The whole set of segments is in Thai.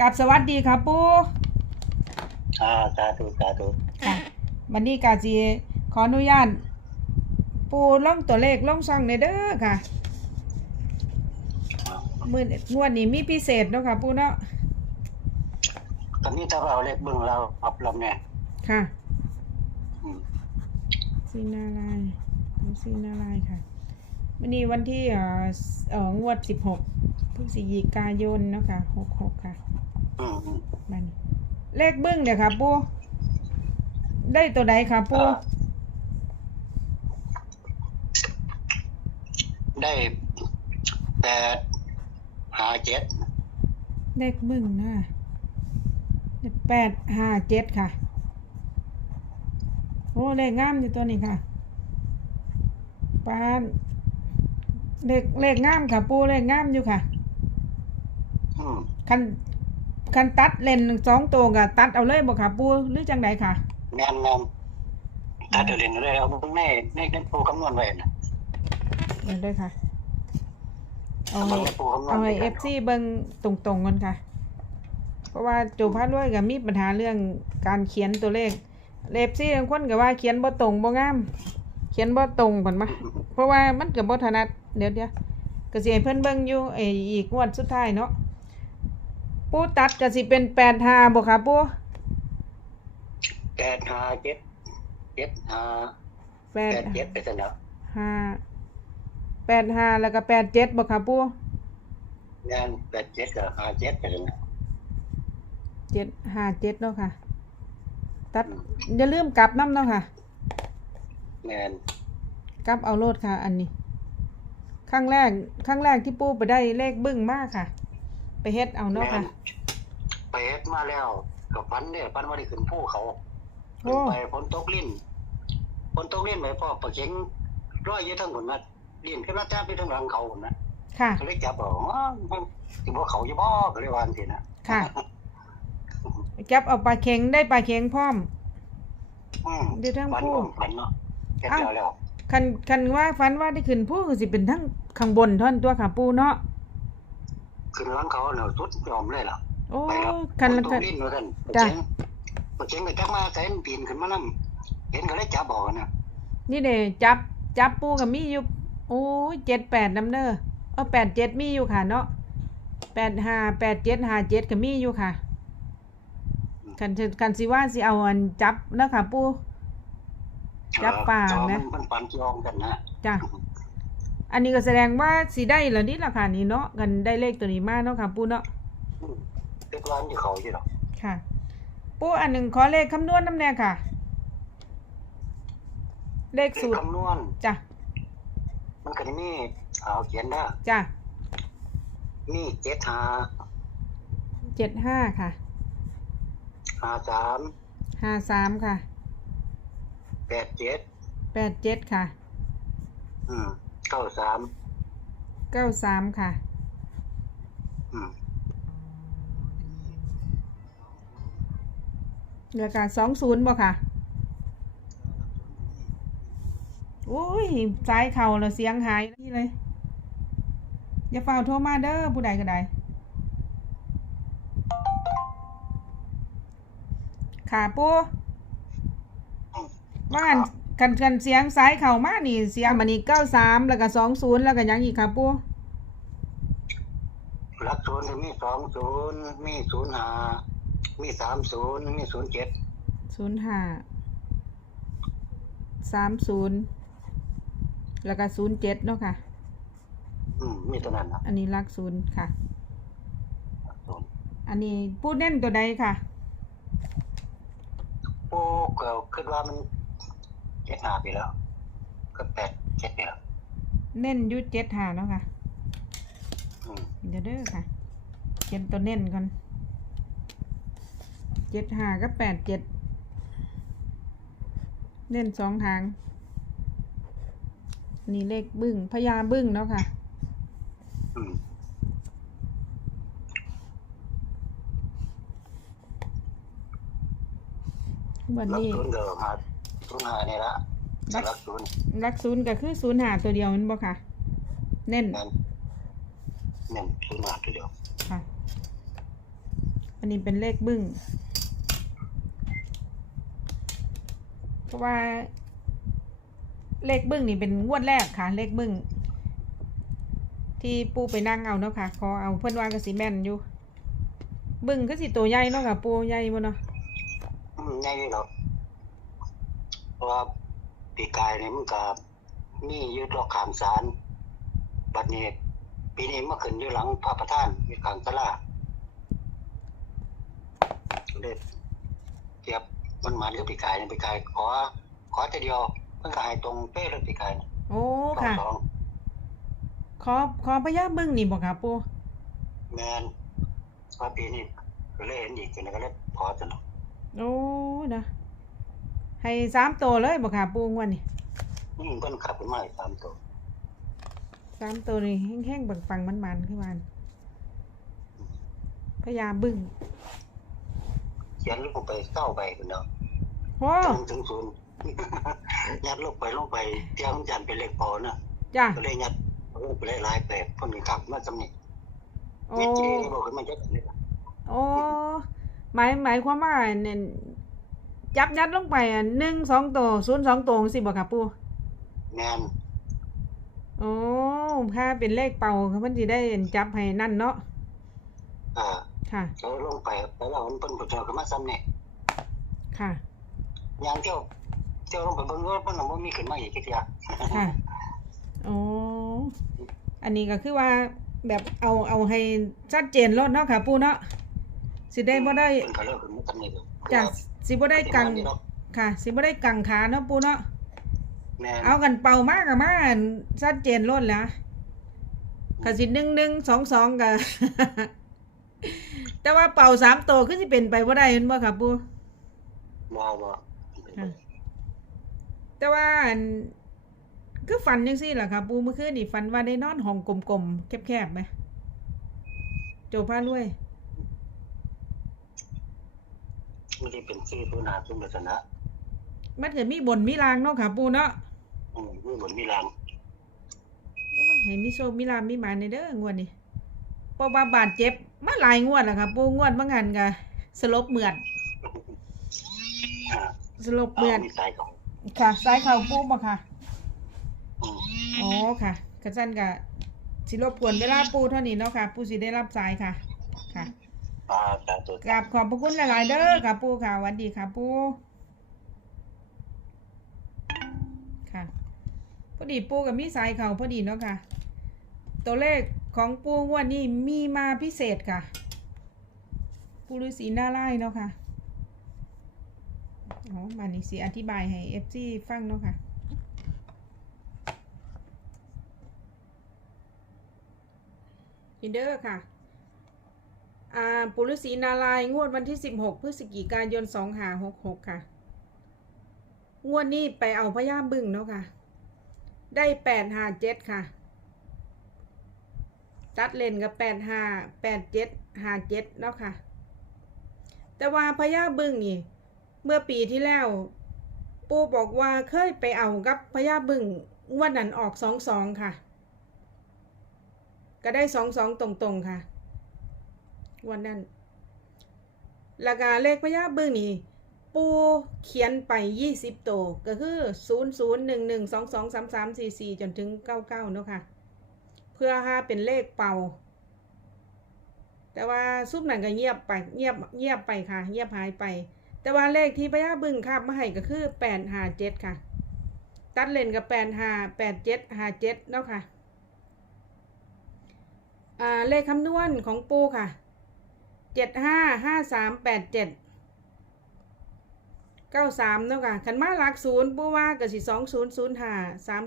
กับสวัสดีค่ะปูอ่าสาธุสาธุค่ะวันนี้กาจีขออนุญาตปูล่องตัวเลขล่องช่องในเด้อค่ะมืองวดนี้มีพิเศษเนาะค่ะปูเนาะตอนนี้ถ้าเราเล็กเบิ่งเราอับลำเนี่ยค่ะอืมซีนารายณ์ดูซีนารายณ์ค่ะวันนี้วันที่เอ่อเอ่องวดสิบหกพฤศจิกายนเนาะค่ะหกหกค่ะ อืมอืมบัดนเลขเบิ้งเดี๋ยวค่ะปูได้ตัวใดค่ะปูอ่าได้แปดหาเจ็ดเลขเบิ้งนะแปดห้าเจ็ดค่ะโอ้เลขงามอยู่ตัวนี้ค่ะปานเลขเลขงามค่ะปูเลขงามอยู่ค่ะ อืมคัน คันตัดเลนสองตัวกับตัดเอาเลยบ่ค่ะปูหรือจังไดค่ะ แมนแมนถ้าเดินเรียนเลยเอาแม่ในในปูคำนวณไว้นะเดี๋ยวเลยค่ะ เอาเอาให้ในปูคำนวณเอาให้ไว้เอฟซีเบิ่งตรงๆกันค่ะ เพราะว่าโจพาด้วยกับมีปัญหาเรื่องการเขียนตัวเลขเอฟซีบางคนก็ว่าเขียนบ่ตรงบ่งาม เขียนบ่ตรงก่อนมาเพราะว่ามันก็บ่ถนัดเดี๋ยวเดี๋ยวก็สิให้เพิ่นเบิ่งอยู่ไอ้อีกงวดสุดท้ายเนาะ ปูตัดก็สิเป็น85บ่ค่ะปูแปดหาเจ็ดเจ็ดหาแปแปดดเจ็ดไปซะแล้วห้าแปดห้าแล้วก็แปดเจ็ดบ่ค่ะปูแมนแปดเจ็ดกับหาเจ็ดไปซะแล้วเจ็ดห้าเจ็ดเนาะค่ะ ตัดอย่าลืมกลับน้ำเนาะค่ะแมนกลับเอาโลดค่ะ อันนี้ ครั้งแรก ครั้งแรกที่ปูไปได้เลขบึ้งมากค่ะ ไปเฮ็ดเอาเนาะค่ะ ไปเฮ็ดมาแล้วกับฟันเนี่ยฟันว่าได้ขึ้นภูเขาโอ้ขึ้นไปฝนตกลิ้นฝนตกลิ้นไปพ่อปะเข็งร้อยอยู่ทั้งหมดนะลิ้นขึ้นมาจ้าไปทั้งหลังเขาพุ่นนะค่ะก็เลยจับบอกว่ามันสิบ่เขาอยู่บ่ก็เลยวาจังซี่นะค่ะ จับเอาปลาเข็งได้ปลาเข็งพร้อมอืมอยู่ทั้งฟันภูบ่ฟันเนาะเฮ็ดแล้วแล้วคันคันว่าฟันว่าได้ขึ้นผู้คือสิเป็นทั้งข้างบนท่อนตัวค่ะปูเนาะ ขึ้นหลังเขาเนาะสุดยอมเลยล่ะโอ้ไปแล้วคันฝนตคักนลิ้นว่าซั่นปะจ้ะเข็งปะเข็งก็จักมาใส่ปีนขึ้นมานำเห็นก็เลยจับบอกนะนี่เด้จับจับปูกับมีอยู่โอ้ยเจ็ดแปดน้ำเด้อเออแปดเจ็ดมีอยู่ค่ะเนาะแปดห้าแปดเจ็ดห้าเจ็ดก็มีอยู่ค่ะคันสิคันสิว่าสิเอาอันจับเนาะค่ะปู จับปลาเออนะมันปันจองกันนะจ้ะ อันนี้ก็แสดงว่าสิได้แล้วนี่ล่ะค่ะนี่เนาะกันได้เลขตัวนี้มาเนาะค่ะปูเนาะอืมเด็กร้านที่เขาอยู่หรอกค่ะ ปูอันหนึ่งขอเลขคำนวณน้ำแน่ค่ะเลขเลขสูตรคำนวณจ้ะมันก็จะมีเอาเขียนได้จ้ะมีเจ็ดหาเจ็ดห้าค่ะหาสามห้าสามค่ะแปดเจ็ดแปดเจ็ดค่ะ อืมเก้าสามเก้าสามค่ะ อืมแล้วก็สองศูนย์บ่ค่ะ โอ้ยสายเข่าแล้วเสียงหายนี่เลย อย่าเฝ้าโทรมาเด้อผู้ใดก็ได้ ค่ะปูอืมว่าอัน กันกันเสียงสายเข่ามานี่เสียงมันนี่เก้าสามแล้วก็สองศูนย์แล้วก็หยังอีกค่ะปูหลักศูนย์ก็มีสองศูนย์มีศูนย์หามีสามศูนย์มีศูนย์เจ็ดศูนย์ห้าสามศูนย์แล้วก็ศูนย์เจ็ดเนาะค่ะ อืมมีตัวนั้นนะอันนี้ลักศูนย์ค่ะหลักศูนย์อันนี้พูดเน้นตัวใดค่ะโอ้ก็คิดว่ามัน เจ็ดหาไปแล้ว ก็แปดเจ็ดไปแล้วเน้นอยุเจ็ดหาเนาะค่ะ อืมเดี๋ยวเด้อค่ะเขียนตัวเน้นก่อนเจ็ดหาก็แปดเจ็ดเน้นสองทางอันนี่เลขบึ้งพญาบึ้งเนาะค่ะ อืมวันหลักนี้ศูนย์ก็หา ศูนย์หานี่ละหลักหลักศูนย์ลักศูนย์ก็คือศูนย์หาตัวเดียวแมันบ่ค่ะ เน้นนั่นนั่นศูนย์หาตัวเดียวค่ะ อันนี้เป็นเลขบึ้งเพราะว่า เลขบึ้งนี่เป็นงวดแรกค่ะ เลขบึ้งที่ปูไปนั่งเอาเนาะค่ะขอเอาเพื่อนว่ากสิแม่นอยู่ บึ้งก็สิตัวใหญ่เนาะค่ะ ปูใหญ่บ่เนาะอืมง่ายอยู่หรอกเพราะ ว่าปีกายนี่มันก็มีอยุดรอกขามสารบัดนี้ปีนี้มาขึ้นอยู่หลังพระประธานอยู่กลางตลาดเลยเทียบมันหมานกับปีกายนี่ปีกาย ขอ ขอแต่เดียวมันก็ใหายตรงเป๊ะเลยปีกายนี่โอ้สองค่ะสองขอขอพญาบึ้งนี่บ่ค่ะปูแมนว่าปีนี้ก็เลยเห็นอีกก็เลยขอจนโอ้นะ ให้สามตัวเลยบ่ค่ะปูงวันนี้อืมเพิ่นขับขึ้นมาอีกสามตัวสามตัวนี่แห้งๆปังๆมันๆขึ้นมาพญาบึ้งเขียนลงไปเก้าใบเป็นเนาะโอ้จนถึงศูนย์ ยัดลงไปลงไปเตรียมจันเป็นเลขพอนะจ้ะก็เลยยัดลงไปหลายๆแบบเพิ่นก็ขับมาสำเนีโอ้ เม็ดจีก็บอกขึ้นมาเยอะนี่ล่ะโอ้หมายหมายความว่าเนี่ย จับยัดลงไปอะหนึ่งสองตัวศูนย์สองตัวสิบ่ค่ะปูแมนโอ้ถ้าเป็นเลขเป่าเขาเพิ่นสิได้จับให้นั่นเนาะอ่าค่ะแล้วลงไปแล้วเราเพิ่นก็เจอขึ้นมาซ้ำนี่ค่ะยางเที่ยวเที่ยวลงไปเบิ่งว่าเพิ่นน่ะบ่มีขึ้นมาอีกทีเดียวค่ะโอ้อันนี้ก็คือว่าแบบเอาเอาให้ชัดเจนรถเนาะค่ะปูเนาะสิได้บ่ได้เพิ่นก็เลิกขึ้นมาซ้ำนี่ จ้ะสิบ่ได้กังค่ะ สิบ่ได้กังขาเนาะปูเนาะแม่นเอากันเป่ามากกับมาชัดเจนรถแล้วก็สิหนึ่งหนึ่งสองสองกับแต่ว่าเป่าสามตัวคือสิเป็นไปบ่ได้เห็นบ่ค่ะปู บ่บ่ค่ะ แต่ว่าอันคือฝันยังซี่ล่ะค่ะปูเมื่อคืนนี่ฝันว่าได้นอนห้องกลมๆแคบๆไหมโจผ้ารวย ไม่ได้เป็นชื่อผู้นาผู้ลักษณะมันก็มีบนมีรางเนาะค่ะปูเนาะอืมมีบนมีรางโอ้ยให้มีโชคมีลาภมีหมาในเด้องวดนี้เพราะว่าบาดเจ็บมาหลายงวดแล้วค่ะปูงวดบางหันก็สลบเหมือดอ่าสลบเหเอามือด มีสายของค่ะสายเข่าปูบ่ค่ะ อืมอ๋อค่ะกระจันกะสิรบกวนเวลาปูเท่านี้เนาะค่ะ ปูสิได้รับสายค่ะ ค่ะ อ่าสาธุกราบขอบพระคุณหลายๆเด้อค่ะปูค่ะหวันดีค่ะปูค่ะพอดีปูกับมีสายเขาพอดีเนาะค่ะ ตัวเลขของปูงวันนี้มีมาพิเศษค่ะ ปูฤาษีหน้าไล่เนาะค่ะอ๋อมานี่สิอธิบายให้เอฟซีฟังเนาะค่ะนี่เด้อค่ะอ่า ปุรุษีนารายงวดวันที่ 16 พฤศจิกายน2566 ค่ะ งวดนี้ไปเอาพญาบึ้งเนาะค่ะ ได้857ค่ะ ตัดเลนกับ85 87 57เนาะค่ะ แต่ว่าพญาบึ้งนี่ เมื่อปีที่แล้ว ปู่บอกว่าเคยไปเอากับพญาบึ้งงวดนั้นออก 22 ค่ะ ก็ได้สองสองตรงๆค่ะ วันนั้นแล้วก็เลขพญาบึ้งนี่ปูเขียนไปยี่สิบตัวก็คือศูนย์ศูนย์หนึ่งหนึ่งสองสองสามสามสี่สี่จนถึงเก้าเก้าเนาะค่ะ เพื่อหาเป็นเลขเป่า แต่ว่าซุปหนั่นก็เงียบไปเงียบเงียบไปค่ะ เงียบหายไป แต่ว่าเลขที่พญาบึ้งครับมาให้ก็คือแปดห้าเจ็ดค่ะ ตัดเลนกับแปดห้าแปดเจ็ดห้าเจ็ดเนาะค่ะ อ่าเลขคำนวณของปูค่ะ เจ็ดห้าห้าสามแปดเจ็ดเก้าสามเนาะค่ะขันมาหลักศูนย์ปูว่ากับสิสองศูนย์ศูนย์ห้าสาม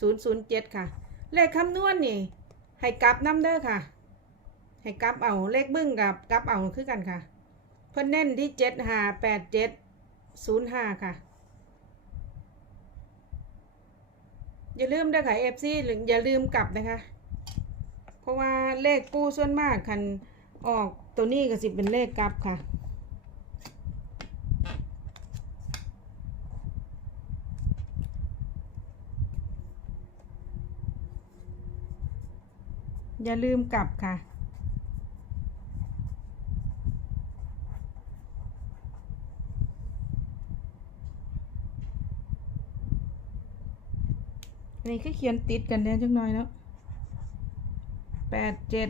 ศูนย์ศูนย์เจ็ดค่ะ เลขคำนวณนี่ ให้กลับน้ำเด้อค่ะ ให้กลับเอาเลขบึ้งกับกลับเอาคือกันค่ะ เพิ่นเน้นที่เจ็ดห้าแปดเจ็ดศูนย์ห้าค่ะอย่าลืมด้อค่ะเอฟซีหรืออย่าลืมกลับนะคะ เพราะว่าเลขปูส่วนมากคันออก ตัวนี้ก็สิเป็นเลขกลับค่ะ อย่าลืมกลับค่ะนี่ก็เขียนติดกันแน่จังหน่อยแล้วแปดเจ็ด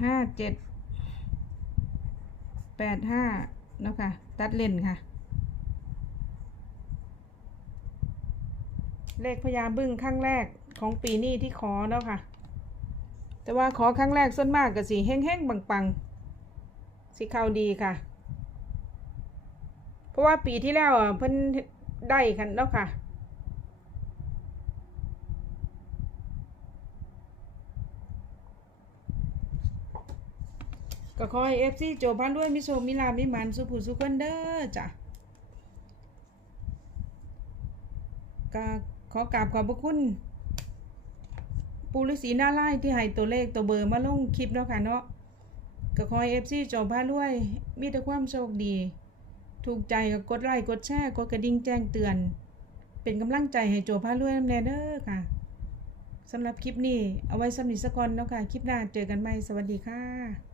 ห้าเจ็ดแปดห้าเนาะค่ะ ตัดเล่นค่ะ เลขพญาบึ้งครั้งแรกของปีนี้ที่ขอเนาะค่ะ แต่ว่าขอครั้งแรกส่วนมากก็สิแห้งๆปังๆสิเข้าดีค่ะ เพราะว่าปีที่แล้วเพิ่นได้กันเนาะค่ะ ก็ขอให้เอฟซีโจพันด้วยมิโชคมิลามิมันสุผู้สุขคนเด้อจ้ะก็ขอกราบขอบพระคุณ ปูฤาษีหน้าไล่ที่ให้ตัวเลขตัวเบอร์มาลงคลิปเนาะค่ะเนาะก็ขอให้เอฟซีโจพันด้วย มีแต่ความโชคดี ถูกใจก็กดไลค์กดแชร์กดกระดิ่งแจ้งเตือน เป็นกำลังใจให้โจพาด้วยน้ำแน่เด้อค่ะสำหรับคลิปนี้ เอาไว้สำหรับนิสกอนเนาะค่ะ คลิปหน้าเจอกันใหม่ สวัสดีค่ะ